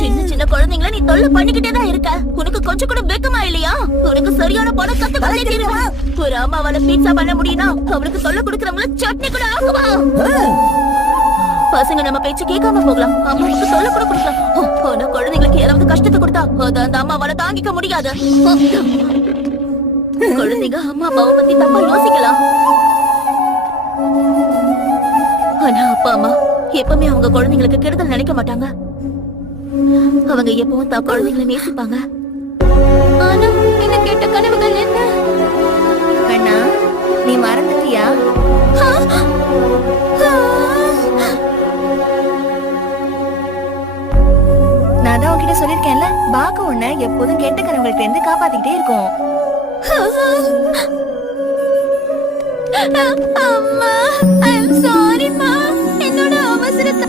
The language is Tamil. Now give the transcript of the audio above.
சின்ன சின்ன குழந்தைங்கள நீ தொல்லை பண்ணிக்கிட்டே தான் இருக்க. உனக்கு கொஞ்சம் கூட வெக்கமா இல்லையா? உனக்கு சரியான பணம் கத்து கொடுத்தீங்க. ஒரு அம்மாவால பீட்சா பண்ண முடியும்னா அவளுக்கு தொல்லை கொடுக்கறவங்கள சட்னி கூட ஆகுமா? பசங்க நம்ம பேச்சு கேட்காம போகலாம், அம்மாவுக்கு தொல்லை கூட கொடுக்கலாம். ஆனா குழந்தைங்களுக்கு யாராவது கஷ்டத்தை கொடுத்தா அது அந்த அம்மாவால தாங்கிக்க முடியாது. குழந்தைங்க அம்மா அப்பாவை பத்தி தப்பா யோசிக்கலாம். ஆனா அப்பா அம்மா எப்பவுமே அவங்க குழந்தைங்களுக்கு கெடுதல் நினைக்க மாட்டாங்க. அவங்க எப்பவும் தான் குழந்தைங்களை நேசிப்பாங்க. ஆனா என்ன கேட்ட கனவுகள் என்ன? அண்ணா, நீ மறந்துட்டியா? நான் தான் உன்கிட்ட சொல்லிருக்கேன்ல, பாக்க உன்னை எப்போதும் கெட்ட கனவுகள்ட்ட இருந்து காப்பாத்திக்கிட்டே இருக்கும். அம்மா, ஐ அம் சாரிமா. என்னோட அவசரத்தை